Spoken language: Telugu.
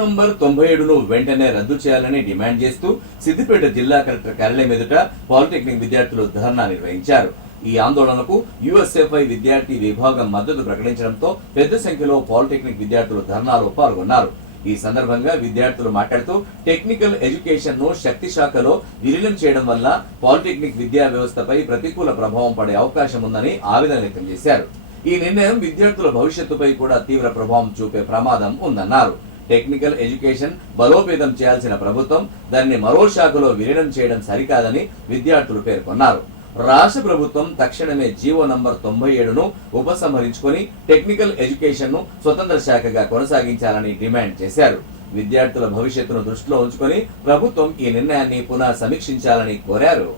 నంబర్ 97ను వెంటనే రద్దు చేయాలని డిమాండ్ చేస్తూ సిద్దిపేట జిల్లా కలెక్టర్ కార్యాలయం ఎదుట పాలిటెక్నిక్ విద్యార్థులు ధర్నా నిర్వహించారు. ఈ ఆందోళనకు యుఎస్ఎఫ్ఐ విద్యార్థి విభాగం మద్దతు ప్రకటించడంతో పెద్ద సంఖ్యలో పాలిటెక్నిక్ విద్యార్థులు ధర్నాలో పాల్గొన్నారు. ఈ సందర్భంగా విద్యార్థులు మాట్లాడుతూ టెక్నికల్ ఎడ్యుకేషన్ ను శక్తి శాఖలో విలీనం చేయడం వల్ల పాలిటెక్నిక్ విద్యా వ్యవస్థపై ప్రతికూల ప్రభావం పడే అవకాశం ఉందని ఆవేదన వ్యక్తం చేశారు. ఈ నిర్ణయం విద్యార్థుల భవిష్యత్తుపై కూడా తీవ్ర ప్రభావం చూపే ప్రమాదం ఉందన్నారు. టెక్నికల్ ఎడ్యుకేషన్ బలోపేతం చేయాల్సిన ప్రభుత్వం దాన్ని మరో శాఖలో విలీనం చేయడం సరికాదని విద్యార్థులు పేర్కొన్నారు. రాష్ట్ర ప్రభుత్వం తక్షణమే జీవో నంబర్ 97ను ఉపసంహరించుకొని టెక్నికల్ ఎడ్యుకేషన్ ను స్వతంత్ర శాఖగా కొనసాగించాలని డిమాండ్ చేశారు. విద్యార్థుల భవిష్యత్తును దృష్టిలో ఉంచుకొని ప్రభుత్వం ఈ నిర్ణయాన్ని పునః సమీక్షించాలని కోరారు.